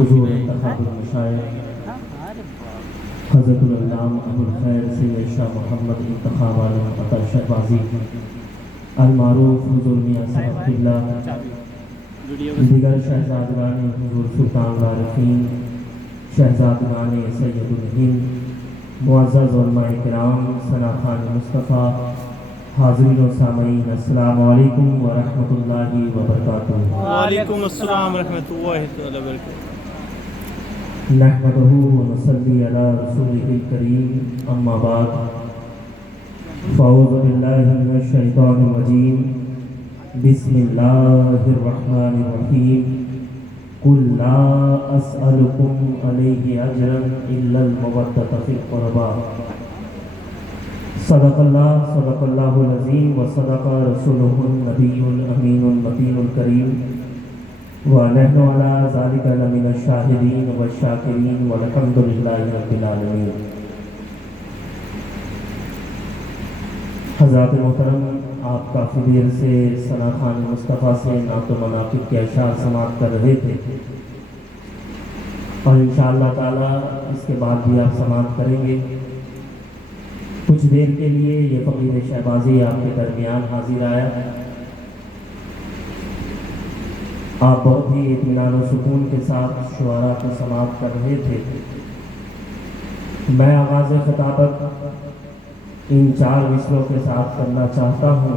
حضور انتخاب المشائخ حضرت العلام ابو الخیر سید شاہ محمد انتخاب عالم عطا شہبازی المعروف حضور میاں صاحب قبلہ، دیگر شہزادگان حضور سلطان العارفین، شہزادگان سید الہند، معزز علماء کرام، ثنا خان مصطفیٰ، حاضرین و سامعین، السلام علیکم ورحمۃ اللہ وبرکاتہ۔ وعلیکم السلام ورحمۃ اللہ وبرکاتہ۔ نحمدہ ونصلی علی رسولہ الکریم، اما بعد، فاعوذ باللہ من الشیطان الرجیم، بسم اللہ الرحمن الرحیم، قل لا اسألکم علیہ اجرا الا المودۃ فی القربى۔ صدق اللہ العظیم و صدق رسولہ النبی الامین المتین الکریم، ونحن علی ذلک لمن الشاہدین والشاکرین والحمد للہ رب العالمین۔ حضرات محترم، آپ کافی دیر سے ثنا خان مصطفیٰ سے نعت و مناقب کے اشعار سماعت کر رہے تھے، اور انشاءاللہ تعالی اس کے بعد بھی آپ سماعت کریں گے۔ کچھ دیر کے لیے یہ فقیر شہبازی آپ کے درمیان حاضر آیا۔ آپ بہت ہی اطمینان و سکون کے ساتھ شعراء کو سماعت کر رہے تھے۔ میں آغاز خطابت ان 4 مصرعوں کے ساتھ کرنا چاہتا ہوں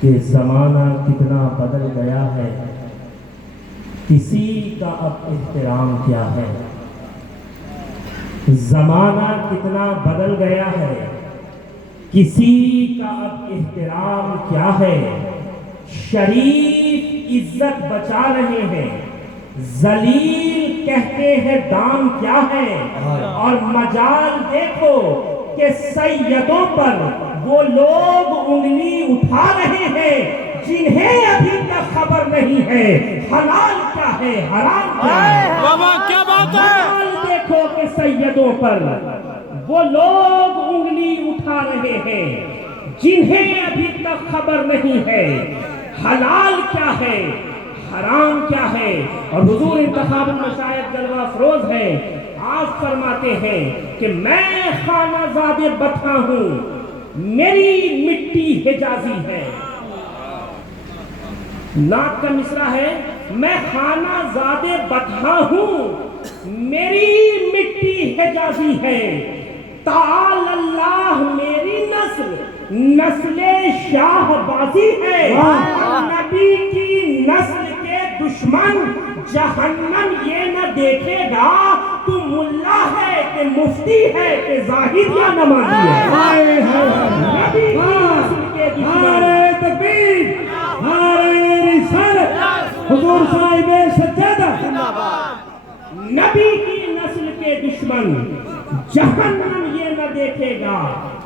کہ زمانہ کتنا بدل گیا ہے، کسی کا اب احترام کیا ہے۔ زمانہ کتنا بدل گیا ہے، کسی کا اب احترام کیا ہے۔ شریف عزت بچا رہے ہیں، ذلیل کہتے ہیں دام کیا ہے۔ اور مجال دیکھو کہ سیدوں پر وہ لوگ انگلی اٹھا رہے ہیں جنہیں ابھی تک خبر نہیں ہے حلال کیا ہے حرام کیا ہے۔ بابا کیا بات ہے! مجال دیکھو کہ سیدوں پر وہ لوگ انگلی اٹھا رہے ہیں جنہیں ابھی تک خبر نہیں ہے حلال کیا ہے حرام کیا ہے۔ اور حضور انتخاب المشائخ جلوہ افروز ہے، آپ فرماتے ہیں کہ میں خانہ زاد بطحاں ہوں، میری مٹی حجازی ہے۔ نعت کا مصرع ہے، میں خانہ زاد بطحاں ہوں، میری مٹی حجازی ہے۔ تعالی اللہ میری نسل نسل شاہ بازی ہے۔ نبی کی نسل کے دشمن جہنم یہ نہ دیکھے گا تو ملا ہے کہ مفتی ہے کہ زاہد یا نمازی ہے۔ نبی کی نسل کے دشمن، تکبیر، نعرہ رسالت، حضور صاحب سجادہ۔ نبی کی نسل کے دشمن جہنم یہ نہ دیکھے گا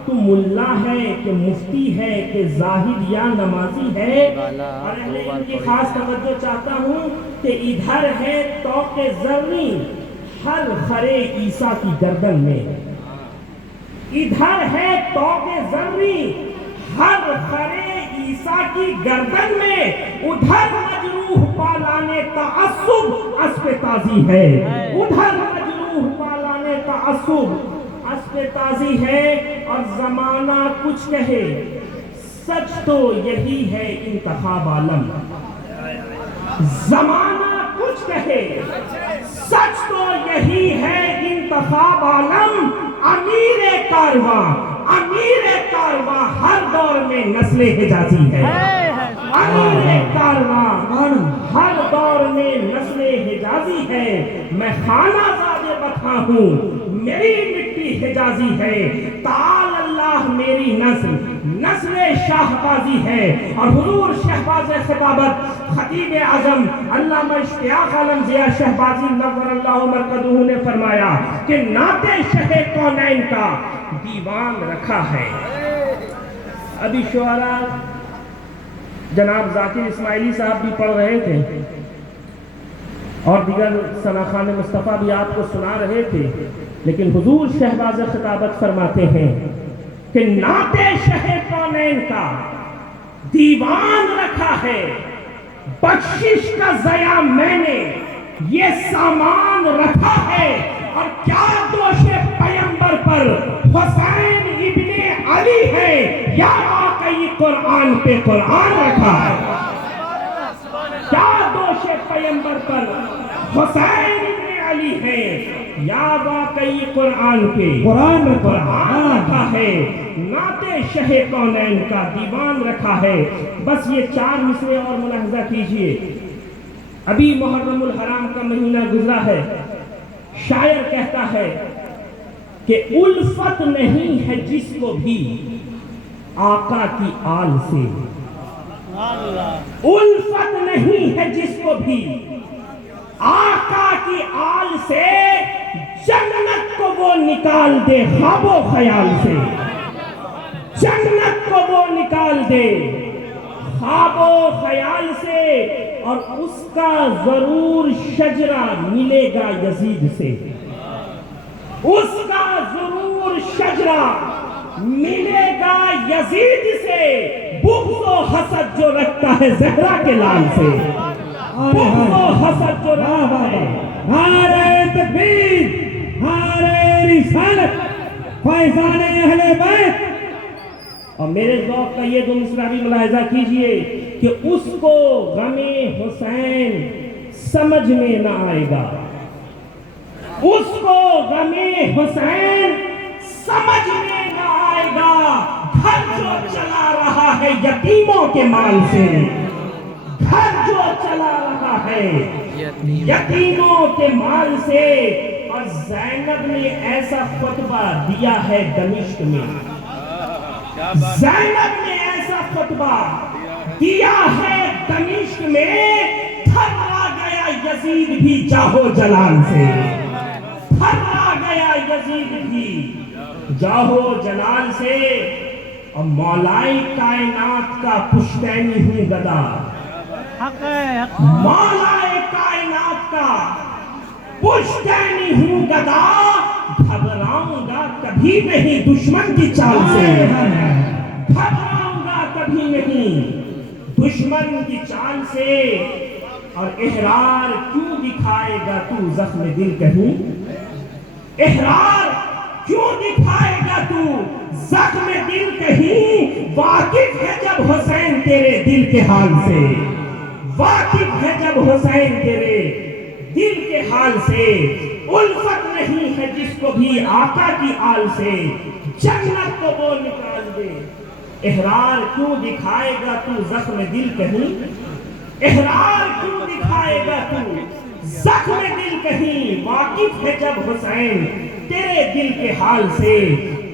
تو ملا ہے کہ مفتی ہے کہ زاہد یا نمازی ہے۔ اور ان کی خاص توجہ چاہتا ہوں کہ ادھر ہے طوق زرنی ہر خرے عیسیٰ کی گردن میں، ادھر ہے طوق زرنی ہر خرے عیسیٰ کی گردن میں، ادھر مجروح پالانے تعصب اسب تازی ہے، ادھر مجروح پالانے تعصب اسب تازی ہے۔ اور زمانہ کچھ کہے سچ تو یہی ہے انتخاب عالم، زمانہ کچھ کہے سچ تو یہی ہے انتخاب عالم۔ امیر کارواں ہر دور میں نسل حجازی ہے، امیر کارواں ہر دور میں نسل حجازی ہے۔ میں خانہ زاد بطحاں ہوں، میری مٹی حجازی ہے۔ تعالی اللہ میری نسل شہبازی ہے۔ اور حضور شہباز خطابت خطیب اعظم علامہ اشتیاق عالم ضیاء شہبازی نور اللہ مرقدہ نے فرمایا کہ نعت شہ کونین کا دیوان رکھا ہے۔ ابھی شعراء جناب ذاکر اسماعیلی صاحب بھی پڑھ رہے تھے اور دیگر ثنا خان مصطفیٰ بھی آپ کو سنا رہے تھے، لیکن حضور شہباز خطابت فرماتے ہیں کہ نعت شہ کونین کا دیوان رکھا ہے، بخشش کا ضیاء میں نے یہ سامان رکھا ہے، اور کیا دوش پیمبر پر حسین ابن علی ہے، یا واقعی قرآن پہ قرآن رکھا ہے؟ کیا دوش پیمبر پر حسین ابن علی ہے، یا واقعی قرآن پہ قرآن رکھا ہے؟ نعت شہ کونین کا دیوان رکھا ہے۔ بس یہ 4 مصرے اور ملاحظہ کیجئے۔ ابھی محرم الحرام کا مہینہ گزرا ہے، شاعر کہتا ہے کہ الفت نہیں ہے جس کو بھی آقا کی آل سے، الفت نہیں ہے جس کو بھی آقا کی آل سے، جنت کو وہ نکال دے خواب و خیال سے، جنت کو وہ نکال دے خواب و خیال سے، اور اس کا ضرور شجرہ ملے گا یزید سے، اس کا ضرور شجرہ ملے گا یزید سے، بغض و حسد جو رکھتا ہے زہرا کے لال سے، بغض و حسد جو رکھتا ہے۔ نعرہ تکبیر، نعرہ رسالت، فیضان اہل بیت۔ اور میرے ذوق کا یہ 2 مصرع بھی ملاحظہ کیجئے کہ اس کو غم حسین سمجھ میں نہ آئے گا، اس کو غم حسین سمجھ میں نہ آئے گا، گھر جو چلا رہا ہے یتیموں کے مال سے، گھر جو چلا رہا ہے یتیموں کے مال سے۔ اور زینب نے ایسا خطبہ دیا ہے دمشق میں، زینب نے ایسا خطبہ دیا ہے دمشق میں، تھرا گیا یزید بھی جاہو جلال سے، تھرا گیا یزید بھی جاہو جلال سے۔ اور مولائے کائنات کا پشتینی ہوں گدا، مولائے کائنات کا پشتینی ہوں گدا، گھبراؤں گا کبھی نہیں دشمن کی چال سے، گھبراؤں گا کبھی نہیں دشمن کی چال سے۔ اور احرار کیوں دکھائے گا تو زخم دل کہیں، احرار کیوں دکھائے گا تو زخم دل کہیں، واقف ہے جب حسین تیرے دل کے حال سے، واقف ہے جب حسین تیرے دل کے حال سے۔ الفت نہیں ہے جس کو بھی آقا کی آل سے، جنت کو وہ نکال دے۔ احرار کیوں دکھائے گا تو زخم دل کہیں، احرار کیوں دکھائے گا تو زخم دل کہیں، واقف ہے جب حسین تیرے دل کے حال سے۔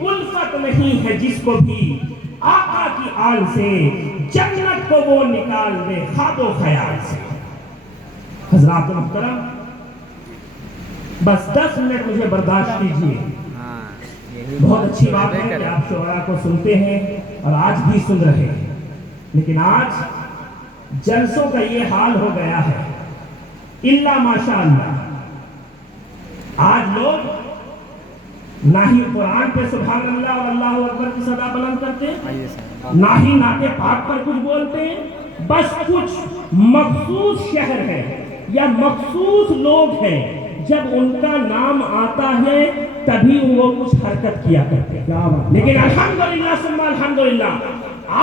الفت نہیں ہے جس کو بھی آقا کی آل سے، جنت کو وہ نکال دے خواب و خیال سے۔ حضرات محترم، بس 10 منٹ مجھے برداشت کیجئے۔ بہت اچھی بات ہے کہ آپ شعراء کو سنتے ہیں اور آج بھی سن رہے ہیں، لیکن آج جلسوں کا یہ حال ہو گیا ہے، الا ماشاءاللہ آج لوگ نہ ہی قرآن پہ سبحان اللہ اور اللہ اکبر کی صدا بلند کرتے ہیں، نہ ہی نعت پاک پر کچھ بولتے ہیں، بس کچھ مخصوص شہر ہے یا مخصوص لوگ ہیں، جب ان کا نام آتا ہے تبھی وہ کچھ حرکت کیا کرتے ہیں۔ لیکن الحمدللہ ثم الحمدللہ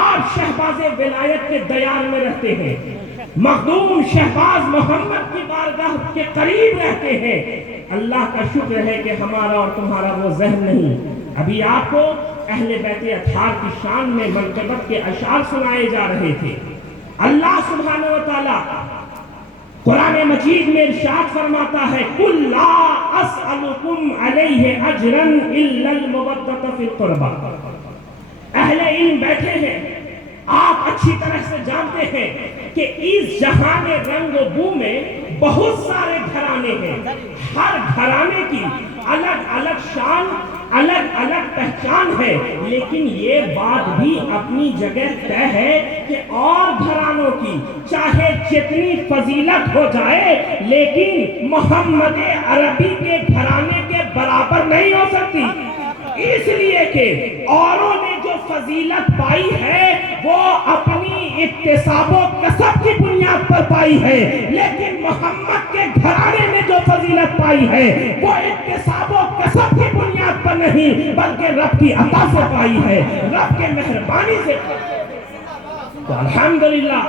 آپ شہباز ولایت کے دیار میں رہتے ہیں، مخدوم شہباز محمد کی بارگاہ کے قریب رہتے ہیں۔ اللہ کا شکر ہے کہ ہمارا اور تمہارا وہ ذہن نہیں۔ ابھی آپ کو اہل بیت اطہار کی شان میں منقبت کے اشعار سنائے جا رہے تھے۔ اللہ سبحانہ و تعالی قرآن مجید میں ارشاد فرماتا ہے قُلْ لَا أَسْأَلُكُمْ عَلَيْهِ أَجْرًا إِلَّا الْمَوَدَّةَ فِي الْقُرْبَى۔ اہل علم بیٹھے ہیں، آپ اچھی طرح سے جانتے ہیں کہ اس جہان رنگ و بو میں بہت سارے گھرانے ہیں، ہر گھرانے کی الگ الگ شان، الگ الگ پہچان ہے، لیکن یہ بات بھی اپنی جگہ طے ہے کہ اور گھرانوں کی چاہے جتنی فضیلت ہو جائے لیکن محمد عربی کے گھرانے کے برابر نہیں ہو سکتی، اس لیے کہ اوروں نے جو فضیلت پائی ہے وہ اپنی اکتساب و کسب کی بنیاد پر پائی ہے، لیکن محمد کے گھرانے نے جو فضیلت پائی ہے وہ اکتساب و کسب کی بنیاد پر نہیں بلکہ رب کی عطا سے پائی ہے، رب کے مہربانی سے۔ تو الحمدللہ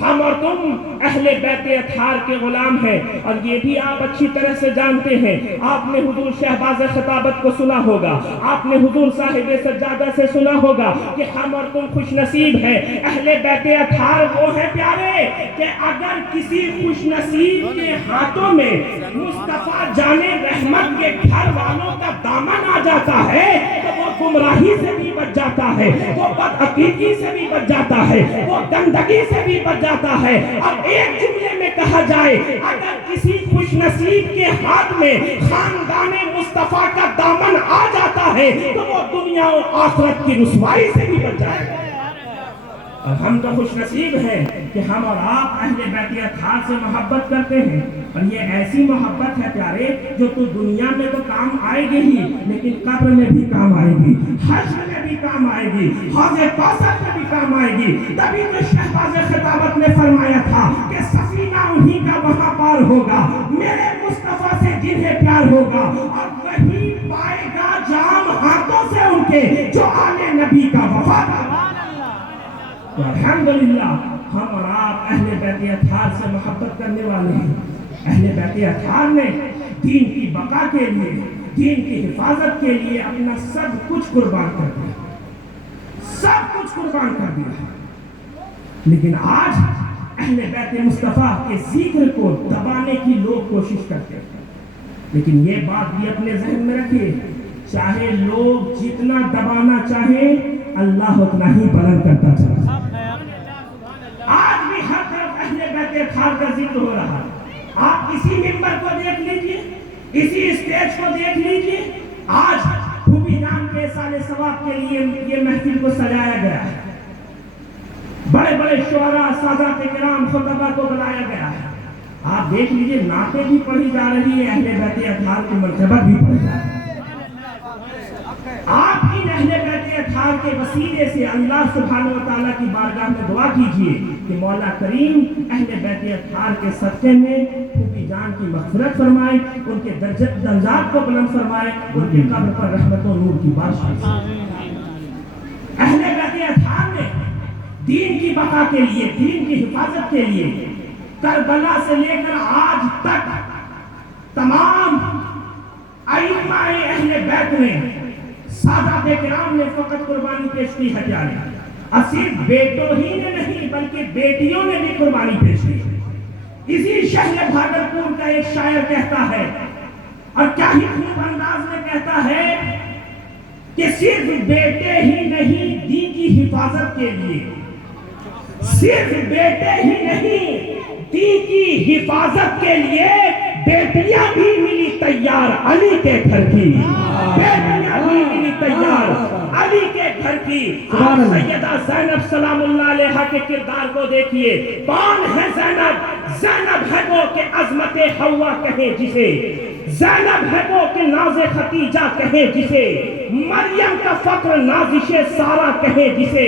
ہم اور تم اہل بیت اطہار کے غلام ہیں، اور یہ بھی آپ اچھی طرح سے جانتے ہیں۔ آپ نے حضور شہباز خطابت کو سنا ہوگا، آپ نے حضور صاحب سجادہ سے سنا ہوگا کہ ہم اور تم خوش نصیب ہیں۔ اہل بیت اطہار وہ ہیں پیارے کہ اگر کسی خوش نصیب کے ہاتھوں میں مصطفیٰ جان رحمت کے گھر والوں کا دامن آ جاتا ہے تو وہ گمراہی سے بھی بچ جاتا ہے، وہ بدعقیدگی سے بھی بچ جاتا ہے، وہ گندگی سے بھی بچ جاتا ہے۔ اب ایک جملے میں کہا جائے اگر کسی خوش نصیب کے ہاتھ میں خاندان مصطفیٰ کا دامن آ جاتا ہے تو وہ دنیا و آخرت کی رسوائی سے بھی بچ جائے گا۔ اور ہم تو خوش نصیب ہیں کہ ہم اور آپ اہل بیت اطہار سے محبت کرتے ہیں، اور یہ ایسی محبت ہے پیارے جو تو دنیا میں تو کام آئے گی ہی، لیکن قبر میں بھی کام آئے گی، حشر میں بھی کام آئے گی، حوض کوثر میں بھی کام آئے گی۔ تبھی تو شہباز خطابت نے فرمایا تھا کہ سفینہ انہی کا وہاں پار ہوگا میرے مصطفیٰ سے جنہیں پیار ہوگا، اور وہی پائے گا جام ہاتھوں سے ان کے جو آل نبی کا وفادار۔ تو الحمدللہ ہم اور آپ اہل بیت اطہار سے محبت کرنے والے ہیں۔ اہل بیت اطہار نے دین کی بقا کے لیے، دین کی حفاظت کے لیے اپنا سب کچھ قربان کر دیا، سب کچھ قربان کر دیا۔ لیکن آج اہل بیت مصطفیٰ کے ذکر کو دبانے کی لوگ کوشش کرتے ہیں، لیکن یہ بات بھی اپنے ذہن میں رکھیے، چاہے لوگ جتنا دبانا چاہیں اللہ اتنا ہی بلند کرتا چلا۔ آج بھی ہر طرف اہل بیت اطہار کا ذکر ہو رہا ہے۔ آپ اسی ممبر کو دیکھ لیجئے، اسی اسٹیج کو دیکھ لیجئے، آج پھوپھی جان کے سال ثواب کے لیے یہ محفل کو سجایا گیا ہے، بڑے بڑے شعراء، سادات کرام، خطبہ کو بلایا گیا ہے۔ آپ دیکھ لیجئے نعتیں بھی پڑھی جا رہی ہیں، اہل بیت اطہار کی منقبت بھی پڑھی جا رہی ہے۔ آپ ان اہل بیت اطہار کے وسیلے سے اللہ سبحانہ و تعالیٰ کی بارگاہ میں دعا کیجئے کہ مولا کریم اہل بیت اطہار کے صدقے میں پھوپھی جان کی مغفرت فرمائے، ان کے درجات کو بلند فرمائے، ان کے قبر پر رحمت و نور کی بارش فرمائے۔ اہل بیت اطہار نے دین کی بقا کے لیے، دین کی حفاظت کے لیے کربلا سے لے کر آج تک تمام ائمہ اہل بیت نے، سادات کرام نے فقط قربانی پیش کی ہے پیارے، اور صرف بیٹوں ہی نے نہیں بلکہ بیٹیوں نے بھی قربانی پیش کی۔ اسی شہر بھاگلپور کا ایک شاعر کہتا ہے، اور کیا ہی خوب انداز میں کہتا ہے کہ صرف بیٹے ہی نہیں دین کی حفاظت کے لیے، صرف بیٹے ہی نہیں دین کی حفاظت کے لیے بیٹیاں بھی ملی تیار علی کے گھر کی، بیٹیاں بھی ملی تیار علی کے گھر کی۔ آپ سیدہ زینب سلام اللہ علیہا کے کردار کو دیکھیے، کون ہے زینب؟ زینب ہے وہ کہ عظمت حوا کہیں جسے، زینب ہے وہ کہ ناز ختیجہ کہیں جسے، مریم کا فخر نازش سارا کہیں جسے،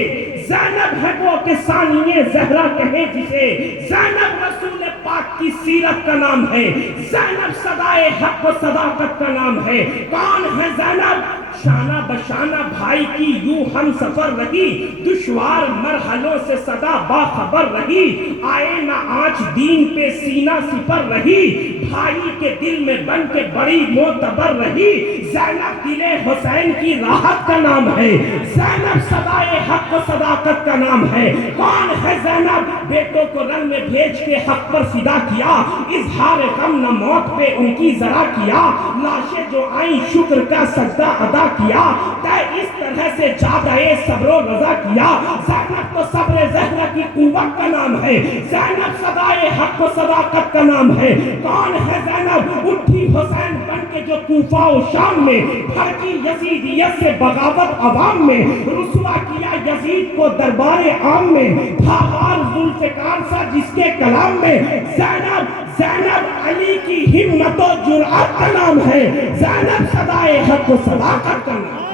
زینب ہے وہ کہ ثانیہ زہرا کہیں جسے، زینب رسول پاک کی سیرت کا نام ہے، زینب صدائے حق و صداقت کا نام ہے۔ کون ہے زینب؟ شانہ بشانہ بھائی کی یوں ہم سفر رہی، دشوار مرحلوں سے صدا باخبر رہی، آئے نہ آنچ دین پہ سینہ سپر رہی، بھائی کے دل میں بن کے بڑی معتبر رہی، زینب دل حسین کی راحت کا نام ہے، زینب صدائے حق و صداقت کا نام ہے۔ کون ہے زینب؟ بیٹوں کو رنگ میں بھیج کے حق پر فدا کیا، اظہار غم نہ موت پہ ان کی ذرا کیا، لاشیں جو آئیں شکر کا سجدہ ادا کیا، تے اس طرح سے جادۂ صبر و رضا کیا۔ زینب تو صبر زہرہ کی قوت کا نام ہے، زینب صدائے حق و صداقت کا نام ہے۔ کون ہے زینب؟ اٹھی حسین بن کے جو کوفہ و شام میں، بھڑکی یزیدیت سے بغاوت عوام میں، رسوا کیا یزید کو دربار عام میں، بھاغار ذوالفقار سا جس کے کلام میں، زینب علی کی ہمت و جرأت کا نام ہے، زینب صدائے حق و صداقت کا نام ہے۔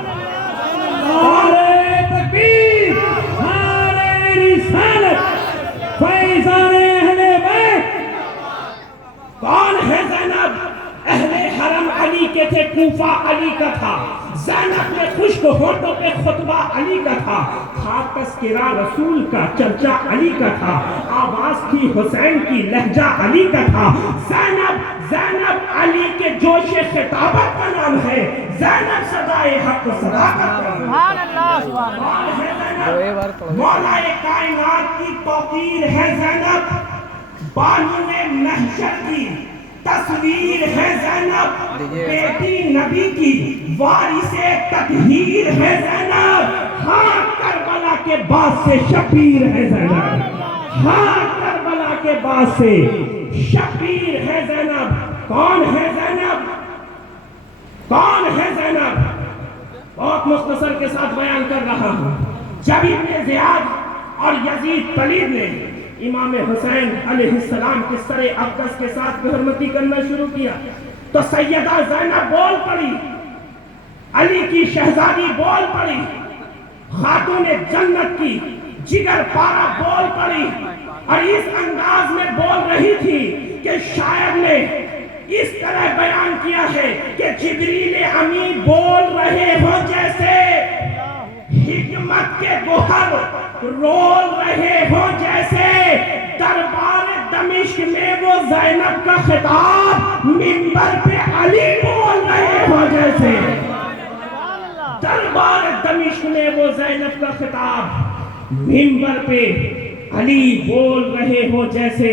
نعرہ تکبیر، نعرہ رسالت، فیضان اہل بیت. کون ہے زینب؟ اہل حرم علی کے تھے، کوفہ علی کا تھا. زینب کے خشک ہونٹوں پہ خطبہ علی کا تھا تذکرہ رسول کا چرچا علی کا تھا، آواز تھی حسین کی، لہجہ علی کا تھا. زینب علی کے جوش خطابت کا نام ہے، زینب صدائے حق صداقت کا نام ہے. مولا کائنات کی توقیر ہے زینب، بانو محشر کی تصویر ہے زینب، بیٹی نبی کی وارث تطہیر ہے زینب. ہاں کربلا کے بعد سے شبیر ہے زینب، ہاں کربلا کے بعد سے شبیر ہے زینب. کون ہے زینب؟ کون ہے زینب؟ بہت مختصر کے ساتھ بیان کر رہا ہوں. جب ابن زیاد اور یزید پلید نے امام حسین علیہ السلام کے سر اقدس کے ساتھ بے کرنا شروع کیا تو سیدہ زینب بول پڑی، علی کی شہزادی بول پڑی، خاتون جنت کی جگر پارا بول پڑی، اور اس انداز میں بول رہی تھی کہ شاعر نے اس طرح بیان کیا ہے کہ جبریل امین بول رہے ہو جیسے، حکمت کے گوہر رول رہے ہو جیسے. دربار دمشق میں وہ زینب کا خطاب منبر پہ علی بول رہے ہو جیسے. دربار دمشق میں وہ زینب کا خطاب منبر پہ علی بول رہے ہو جیسے.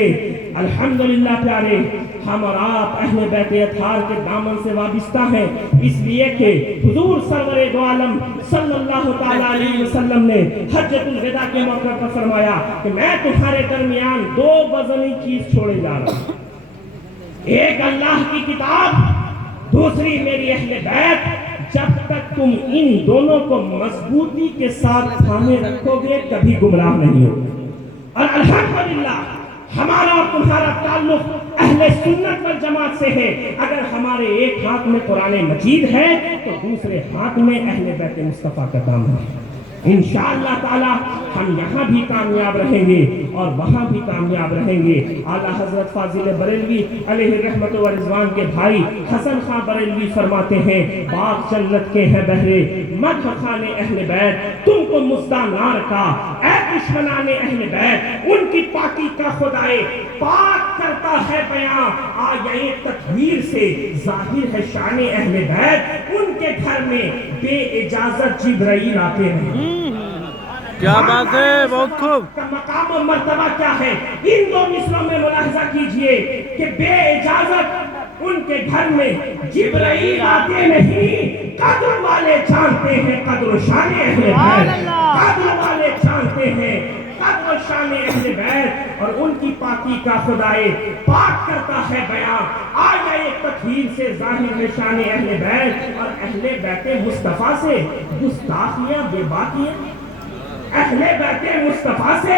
الحمدللہ پیارے، ہم اور آپ اہل بیت اطہار کے دامن سے وابستہ ہیں، اس لیے کہ حضور سرور دو عالم صلی اللہ تعالیٰ علیہ وسلم نے حجۃ الوداع کے موقع پر فرمایا کہ میں تمہارے درمیان دو وزنی چیز چھوڑے جا رہا ہوں، ایک اللہ کی کتاب، دوسری میری اہل بیت. جب تک تم ان دونوں کو مضبوطی کے ساتھ تھامے رکھو گے کبھی گمراہ نہیں ہوگے. اور الحمدللہ ہمارا اور تمہارا تعلق اہل سنت والجماعت سے ہے. اگر ہمارے ایک ہاتھ میں قرآن مجید ہے تو دوسرے ہاتھ میں اہل بیت مصطفیٰ کا دامن ہے. انشاءاللہ تعالی ہم یہاں بھی کامیاب رہیں گے اور وہاں بھی کامیاب رہیں گے. اعلیٰ حضرت فاضل بریلوی علیہ رحمت و رضوان کے بھائی حسن خان بریلوی فرماتے ہیں، باغ جنت کے ہیں بہرے مدح خانے اہل بیت، تم کو مصداق نار کا اے دشمنان اہل بیت. ان کی پاکی کا خدائے پاک کرتا ہے بیان، آیہ تطہیر سے ظاہر ہے شان اہل بیت. ان کے گھر میں بے اجازت جبرائیل آتے ہیں. کیا بات ہے، بہت خوب. مقام و مرتبہ کیا ہے ان دو مثلوں میں ملاحظہ کیجئے کہ بے اجازت ان کے گھر میں جبرائیل آتے نہیں. قدر والے جانتے ہیں قدر و شان اہل بیت، قدر والے جانتے ہیں قدر و شان اہل بیت. اور ان کی پاکی کا خدائے پاک کرتا ہے بیان، آیہ تطہیر سے ظاہر ہے شان اہل بیت. اور اہل بیت مصطفیٰ سے گستاخیاں بے باکیاں، اہل بیت مصطفیٰ سے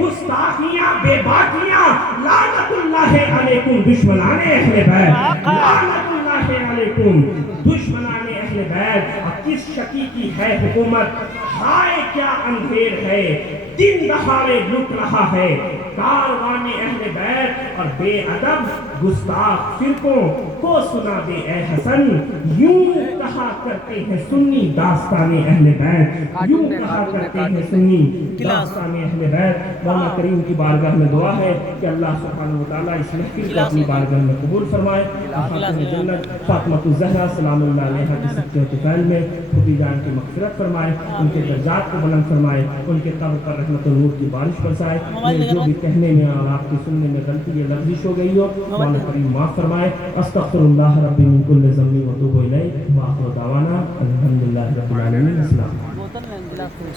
گستاخیاں بے باکیاں. لعنت اللہ علیکم دشمنان اہل بیت، لعنت اللہ علیکم دشمنان اہل بیت. اور کس شقی کی ہے حکومت، ہائے کیا اندھیر ہے، دن دہاڑے لٹ رہا ہے کاروان اہل بیت. اور بے ادب گستاخ فرقوں کو سنا دے اے حسن، یوں کہا کرتے ہیں سنی داستان اہل بیت، یوں کہا کرتے ہیں سنی داستان اہل بیت. مولا کریم کی بارگاہ میں دعا ہے کہ اللہ سبحانہ وتعالیٰ اس محفل کو اپنی بارگاہ میں قبول فرمائے. خاتون جنت فاطمہ الزہرا سلام اللہ علیہا کے سچے طفیل میں خودی جان کی مغفرت فرمائے، ان کے درجات کو بلند فرمائے، ان کے قبر پر رحمت و نور کی بارش برسائے. جو بھی کہنے میں اور آپ کے سننے میں غلطی یا لفظش ہو گئی ہو مولا کریم معاف فرمائے. استغفر اللہ ربی من کل ذنب و توب الیہ، وآخر دعوانا الحمدللہ رب العالمین. السلام.